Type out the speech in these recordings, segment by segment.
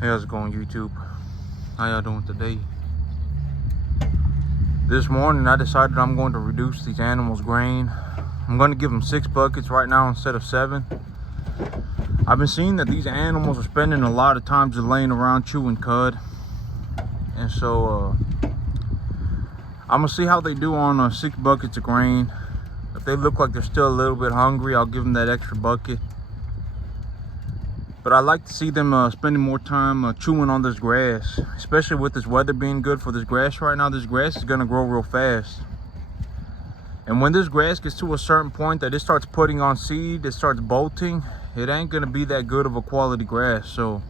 Hey, how's it going, YouTube? How y'all doing today? This morning I decided I'm going to reduce these animals' grain. I'm going to give them 6 buckets right now instead of 7. I've been seeing that these animals are spending a lot of time just laying around chewing cud, and so I'm gonna see how they do on 6 buckets of grain. If they look like they're still a little bit hungry, I'll give them that extra bucket. But I like to see them spending more time chewing on this grass, especially with this weather being good for this grass right now. This grass is gonna grow real fast. And when this grass gets to a certain point that it starts putting on seed, it starts bolting, it ain't gonna be that good of a quality grass. So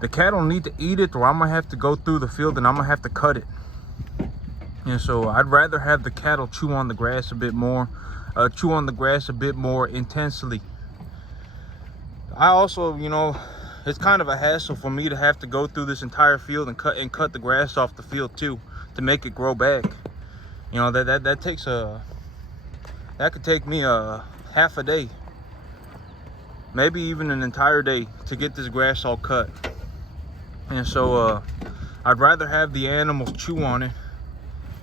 the cattle need to eat it, or I'm gonna have to go through the field and I'm gonna have to cut it. And so I'd rather have the cattle chew on the grass a bit more, intensely. I also, it's kind of a hassle for me to have to go through this entire field and cut the grass off the field too, to make it grow back. That could take me half a day, maybe even an entire day, to get this grass all cut. And so I'd rather have the animals chew on it.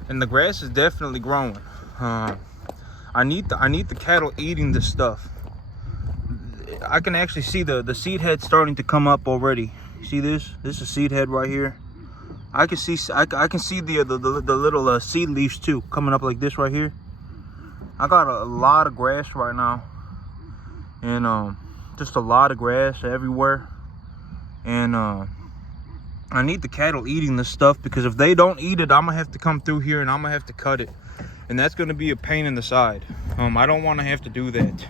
And the grass is definitely growing. I need the cattle eating this stuff. I can actually see the seed head starting to come up already. See this? This is seed head right here. I can see the little seed leaves too, coming up like this right here. I got a lot of grass right now, and just a lot of grass everywhere. And I need the cattle eating this stuff, because if they don't eat it, I'm gonna have to come through here and I'm gonna have to cut it, and that's gonna be a pain in the side. I don't want to have to do that.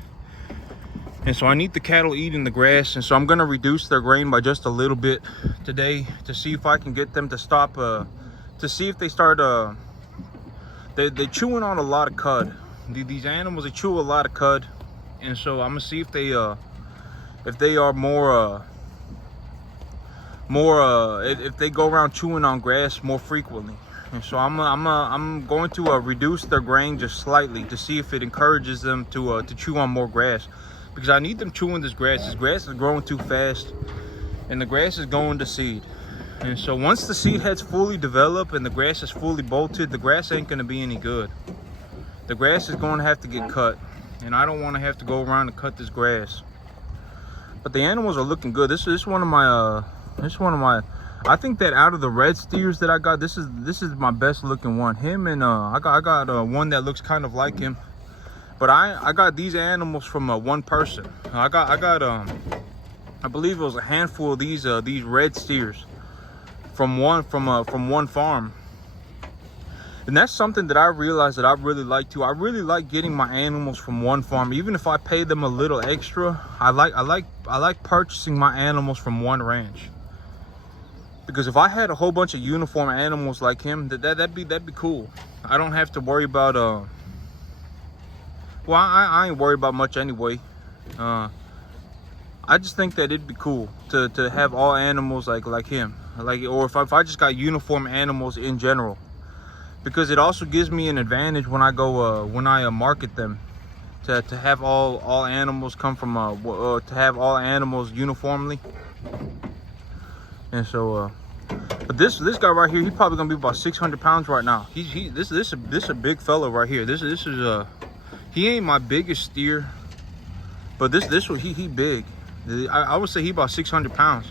And so I need the cattle eating the grass, and so I'm gonna reduce their grain by just a little bit today to see if I can get them to stop, to see if they start, they're chewing on a lot of cud. These animals, they chew a lot of cud, and so I'm gonna see if they are if they go around chewing on grass more frequently. And so I'm going to reduce their grain just slightly to see if it encourages them to chew on more grass, because I need them chewing this grass. This grass is growing too fast, and the grass is going to seed. And so once the seed heads fully develop and the grass is fully bolted, the grass ain't going to be any good. The grass is going to have to get cut, and I don't want to have to go around and cut this grass. But the animals are looking good. This is one of my I think that out of the red steers that I got, this is my best looking one. Him and I got one that looks kind of like him. But I got these animals from one person. I believe it was a handful of these red steers from one farm. And that's something that I realized that I really like too. I really like getting my animals from one farm, even if I pay them a little extra. I like purchasing my animals from one ranch. Because if I had a whole bunch of uniform animals like him, that'd be cool. I don't have to worry about well, I ain't worried about much anyway. I just think that it'd be cool to have all animals like him, or if I just got uniform animals in general, because it also gives me an advantage when I go when I market them, to have all animals come from to have all animals uniformly. And so but this guy right here, he's probably gonna be about 600 pounds right now. This is a big fellow right here. This is he ain't my biggest steer, but he big. I would say he about 600 pounds.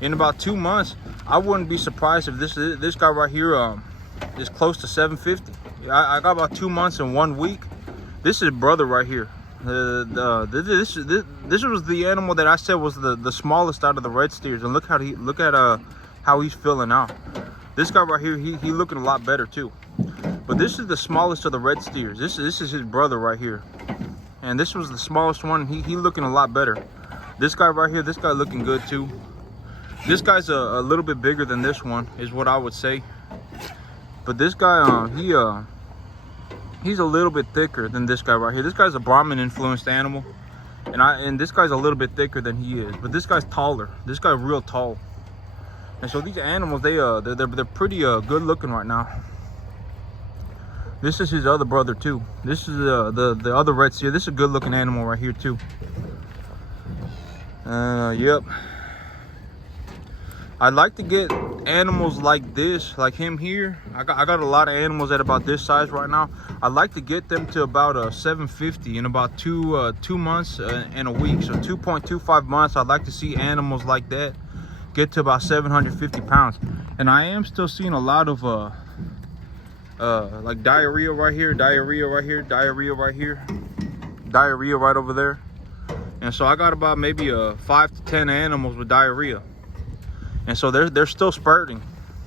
In about 2 months, I wouldn't be surprised if this guy right here is close to 750. I got about 2 months and 1 week. This is brother right here. This was the animal that I said was the smallest out of the red steers, and look at how he's filling out. This guy right here, he looking a lot better too. But this is the smallest of the red steers. This is his brother right here, and this was the smallest one. He looking a lot better. This guy right here, this guy looking good too. This guy's a little bit bigger than this one, is what I would say. But this guy, he's a little bit thicker than this guy right here. This guy's a Brahmin influenced animal, and this guy's a little bit thicker than he is. But this guy's taller. This guy's real tall. And so these animals, they're pretty good looking right now. This is his other brother too. This is the other red steer. This is a good looking animal right here too. Yep. I'd like to get animals like this, like him here. I got a lot of animals at about this size right now. I'd like to get them to about 750 in about 2 months and a week. So 2.25 months. I'd like to see animals like that get to about 750 pounds. And I am still seeing a lot of like diarrhea right here, diarrhea right here, diarrhea right here, diarrhea right over there. And so I got about maybe 5 to 10 animals with diarrhea. And so they're still spurting,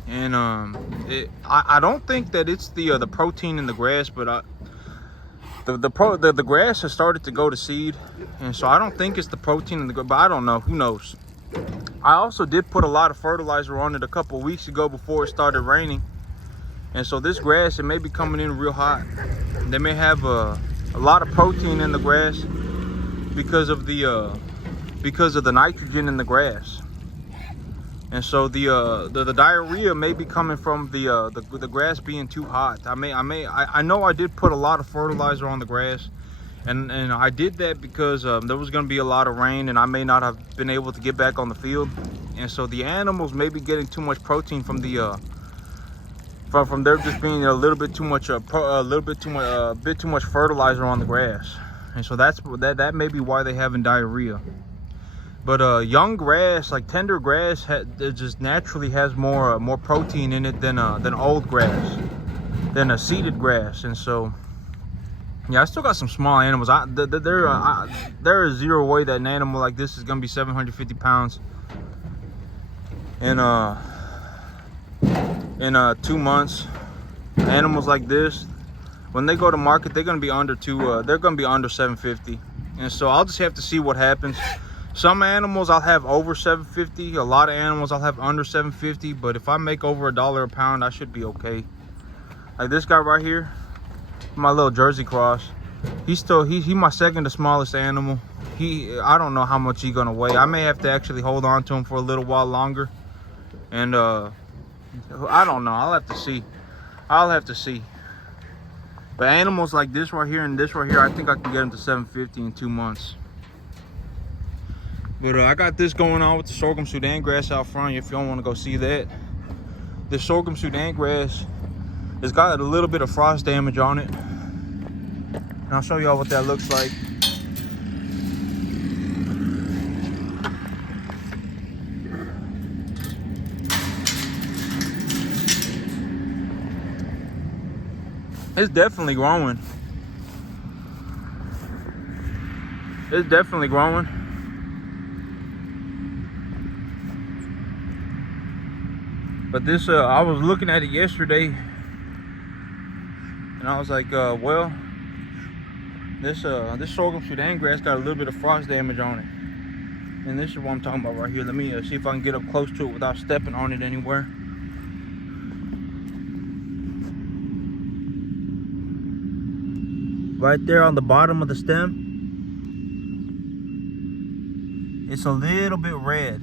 and I don't think that it's the protein in the grass, but the grass has started to go to seed, and so I don't think it's the protein in the grass, but I don't know, who knows. I also did put a lot of fertilizer on it a couple weeks ago before it started raining, and so this grass, it may be coming in real hot. They may have a lot of protein in the grass because of the nitrogen in the grass. And so the diarrhea may be coming from the grass being too hot. I know I did put a lot of fertilizer on the grass, and I did that because there was going to be a lot of rain, and I may not have been able to get back on the field. And so the animals may be getting too much protein from from there just being a bit too much fertilizer on the grass. And so that may be why they're having diarrhea. But young grass, like tender grass, it just naturally has more protein in it than old grass, than a seeded grass. And so, yeah, I still got some small animals. There is zero way that an animal like this is gonna be 750 pounds in 2 months. Animals like this, when they go to market, they're gonna be under 750. And so I'll just have to see what happens. Some animals I'll have over 750. A lot of animals I'll have under 750. But if I make over $1 a pound, I should be okay. Like this guy right here, my little Jersey cross. He's my second to smallest animal. I don't know how much he's gonna weigh. I may have to actually hold on to him for a little while longer. And I don't know. I'll have to see. But animals like this right here and this right here, I think I can get them to 750 in 2 months. But I got this going on with the sorghum Sudan grass out front. If you don't want to go see that, the sorghum Sudan grass has got a little bit of frost damage on it, and I'll show y'all what that looks like. It's definitely growing. It's definitely growing. But this, I was looking at it yesterday, and I was like, well, this sorghum Sudan grass got a little bit of frost damage on it. And this is what I'm talking about right here. Let me see if I can get up close to it without stepping on it anywhere. Right there on the bottom of the stem, it's a little bit red.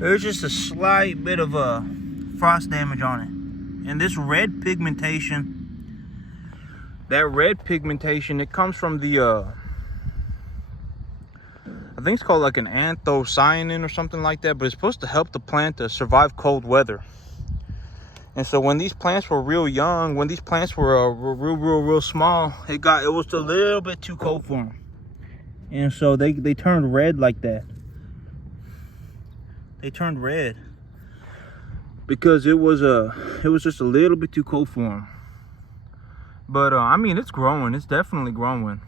There's just a slight bit of frost damage on it. And this red pigmentation, it comes from the, I think it's called like an anthocyanin or something like that, but it's supposed to help the plant to survive cold weather. And so when these plants were real young, when these plants were real small, it was a little bit too cold for them. And so they turned red like that. They turned red because it was just a little bit too cold for them. But I mean, it's growing. It's definitely growing.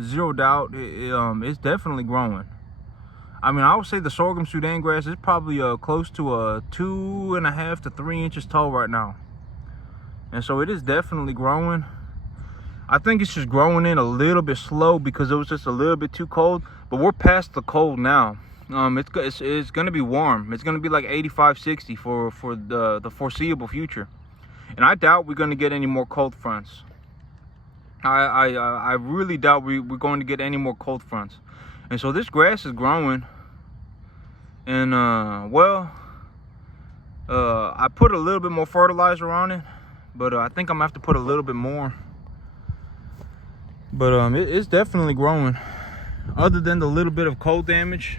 Zero doubt. It's definitely growing. I mean, I would say the sorghum Sudan grass is probably close to 2.5 to 3 inches tall right now. And so it is definitely growing. I think it's just growing in a little bit slow because it was just a little bit too cold. But we're past the cold now. It's going to be warm. It's going to be like 85, 60 for the foreseeable future. And I doubt we're going to get any more cold fronts. I really doubt we're going to get any more cold fronts. And so this grass is growing. And, I put a little bit more fertilizer on it. But I think I'm going to have to put a little bit more. But it's definitely growing. other than the little bit of cold damage.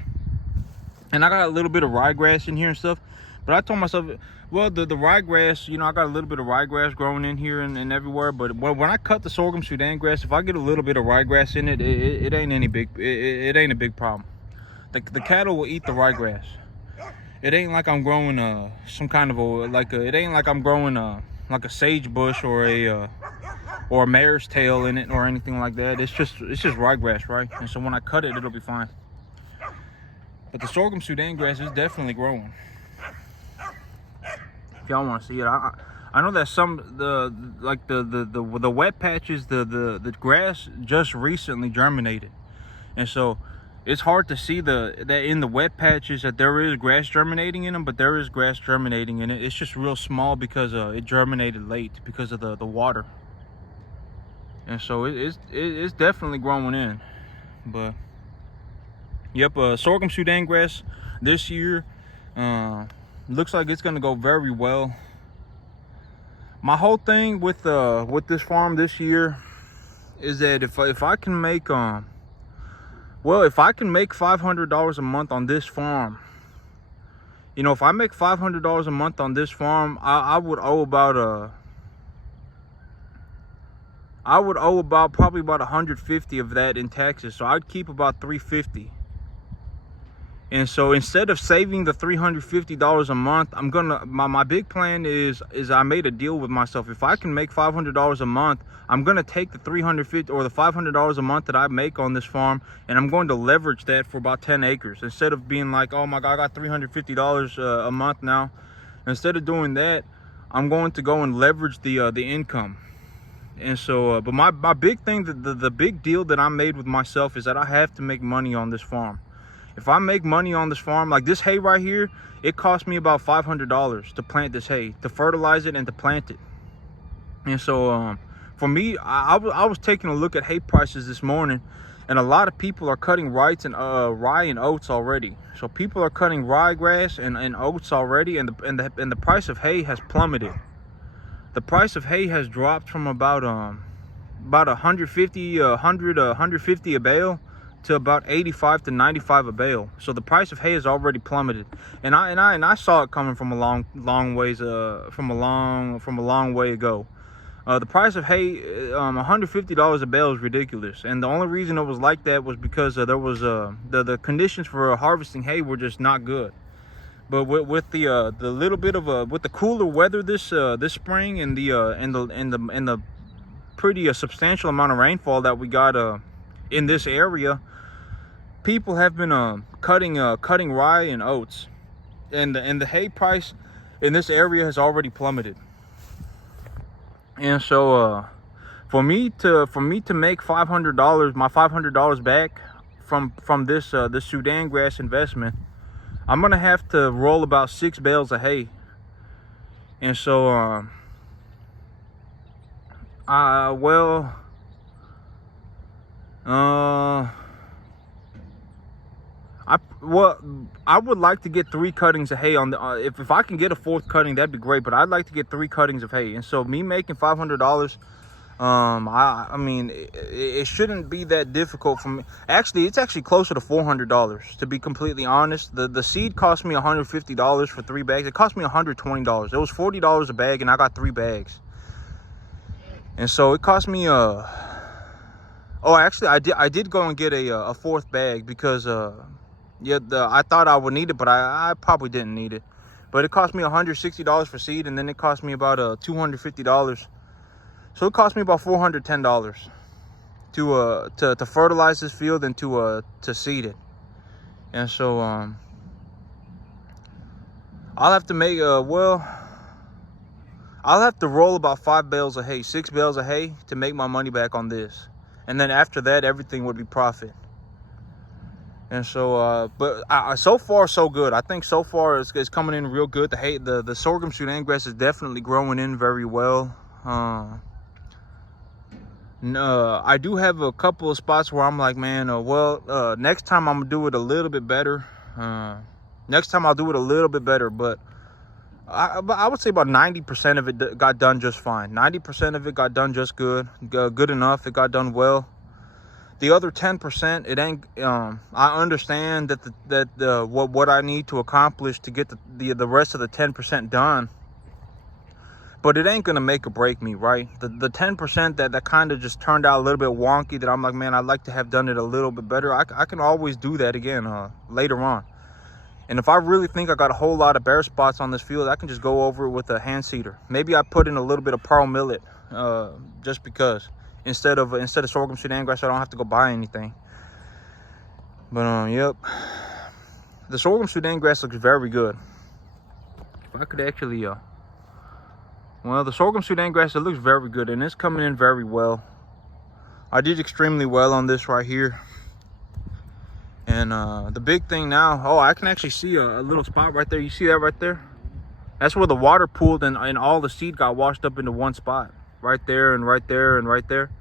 And I got a little bit of ryegrass in here and stuff. But I told myself, well, the ryegrass, you know, I got a little bit of ryegrass growing in here and everywhere. But when I cut the sorghum Sudangrass, if I get a little bit of ryegrass in it, it ain't any big, it ain't a big problem. The cattle will eat the ryegrass. It ain't like I'm growing some kind of it ain't like I'm growing like a sage bush or a mare's tail in it or anything like that. It's just ryegrass, right? And so when I cut it, it'll be fine. But the sorghum Sudangrass is definitely growing. If y'all want to see it, I know that some the wet patches, the grass just recently germinated, and so it's hard to see that in the wet patches that there is grass germinating in them, but there is grass germinating in it. It's just real small because it germinated late because of the water, and so it's definitely growing in. But yep, sorghum Sudangrass this year looks like it's gonna go very well. My whole thing with this farm this year is that if I can make if I can make $500 a month on this farm, you know, if I make $500 a month on this farm, I would owe about probably about 150 of that in taxes. So I'd keep about 350. And so instead of saving the $350 a month, I'm gonna, my big plan is I made a deal with myself. If I can make $500 a month, I'm gonna take the $350 or the $500 a month that I make on this farm, and I'm going to leverage that for about 10 acres. Instead of being like, oh my God, I got $350 a month now. Instead of doing that, I'm going to go and leverage the income. And so, but my big thing, the big deal that I made with myself is that I have to make money on this farm. If I make money on this farm, like this hay right here, it cost me about $500 to plant this hay, to fertilize it and to plant it. And so for me, I was taking a look at hay prices this morning, and a lot of people are cutting rye and oats already. So people are cutting ryegrass and oats already, and the price of hay has plummeted. The price of hay has dropped from about 150 a bale to about 85 to 95 a bale. So the price of hay has already plummeted, and I saw it coming from a long way ago. The price of hay, $150 a bale is ridiculous, and the only reason it was like that was because there was the conditions for harvesting hay were just not good. But with the little bit of with the cooler weather this spring and the pretty substantial amount of rainfall that we got in this area, people have been cutting rye and oats, and the hay price in this area has already plummeted. And so for me to make $500, my $500 back from this Sudangrass investment, I'm gonna have to roll about 6 bales of hay. And so I would like to get 3 cuttings of hay on the if I can get a 4th cutting, that'd be great, but I'd like to get 3 cuttings of hay. And so me making $500, I mean, it shouldn't be that difficult for me. Actually, it's actually closer to $400, to be completely honest. The seed cost me $150 for 3 bags. It cost me $120. It was $40 a bag, and I got 3 bags. And so it cost me oh, actually I did go and get a 4th bag because yeah, I thought I would need it, but I probably didn't need it. But it cost me $160 for seed, and then it cost me about $250. So it cost me about $410 to fertilize this field and to seed it. And so I'll have to make I'll have to roll about 5 bales of hay, 6 bales of hay to make my money back on this. And then after that, everything would be profit. And so, but so far so good. I think so far it's coming in real good. The sorghum Sudangrass is definitely growing in very well. I do have a couple of spots where I'm like, man, next time I'm gonna do it a little bit better. Next time I'll do it a little bit better, but I would say about 90% of it got done just fine. 90% of it got done just good enough. It got done well. The other 10%, it ain't. I understand that what I need to accomplish to get the rest of the 10% done, but it ain't gonna make or break me, right? The 10% that kind of just turned out a little bit wonky, that I'm like, man, I'd like to have done it a little bit better. I can always do that again later on. And if I really think I got a whole lot of bare spots on this field, I can just go over it with a hand seeder. Maybe I put in a little bit of pearl millet, just because instead of sorghum Sudangrass, I don't have to go buy anything. But yep, the sorghum Sudangrass looks very good. If I could actually, well, the sorghum Sudangrass, it looks very good, and it's coming in very well. I did extremely well on this right here. And the big thing now, oh, I can actually see a little spot right there. You see that right there? That's where the water pooled and all the seed got washed up into one spot. Right there and right there and right there.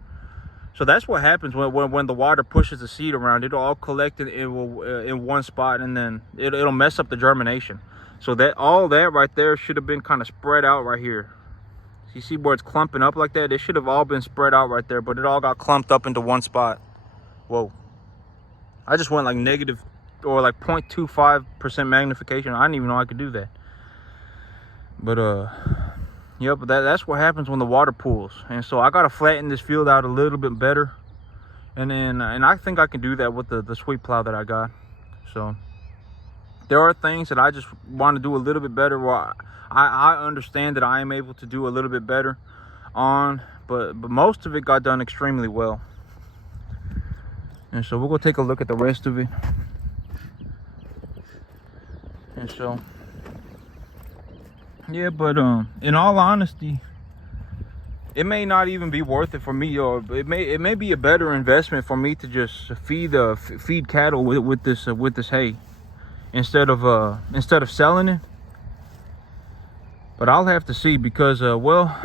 So that's what happens when the water pushes the seed around. It'll all collect in one spot, and then it'll mess up the germination. So that all that right there should have been kind of spread out right here. You see where it's clumping up like that? It should have all been spread out right there, but it all got clumped up into one spot. Whoa. I just went like negative or like 0.25% magnification. I didn't even know I could do that. But yep, that's what happens when the water pools. And so I gotta flatten this field out a little bit better. And I think I can do that with the sweep plow that I got. So there are things that I just want to do a little bit better, where I understand that I am able to do a little bit better on, but most of it got done extremely well. And so we're gonna take a look at the rest of it. And so, yeah, but in all honesty, it may not even be worth it for me, or it may be a better investment for me to just feed cattle with this hay instead of selling it. But I'll have to see, because well,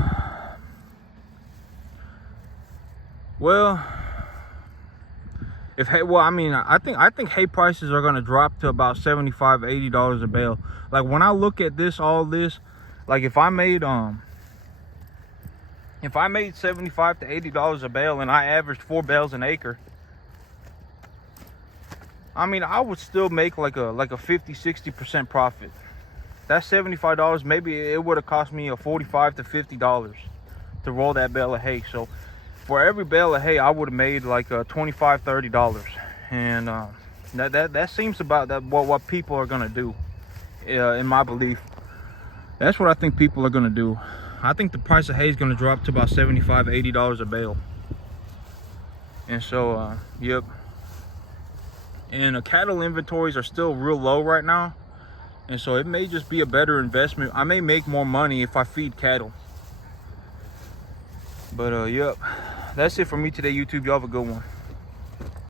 I mean, I think hay prices are gonna drop to about $75–80 a bale. Like when I look at all this, like if I made $75 to $80 a bale and I averaged 4 bales an acre, I mean, I would still make like a 50–60% profit. That's $75. Maybe it would have cost me a $45 to $50 to roll that bale of hay. So for every bale of hay, I would have made like $25–30, and that seems about what people are gonna do. In my belief, that's what I think people are gonna do. I think the price of hay is gonna drop to about $75–80 a bale. And so yep. And cattle inventories are still real low right now, and so it may just be a better investment. I may make more money if I feed cattle. But yep, that's it for me today, YouTube. Y'all have a good one.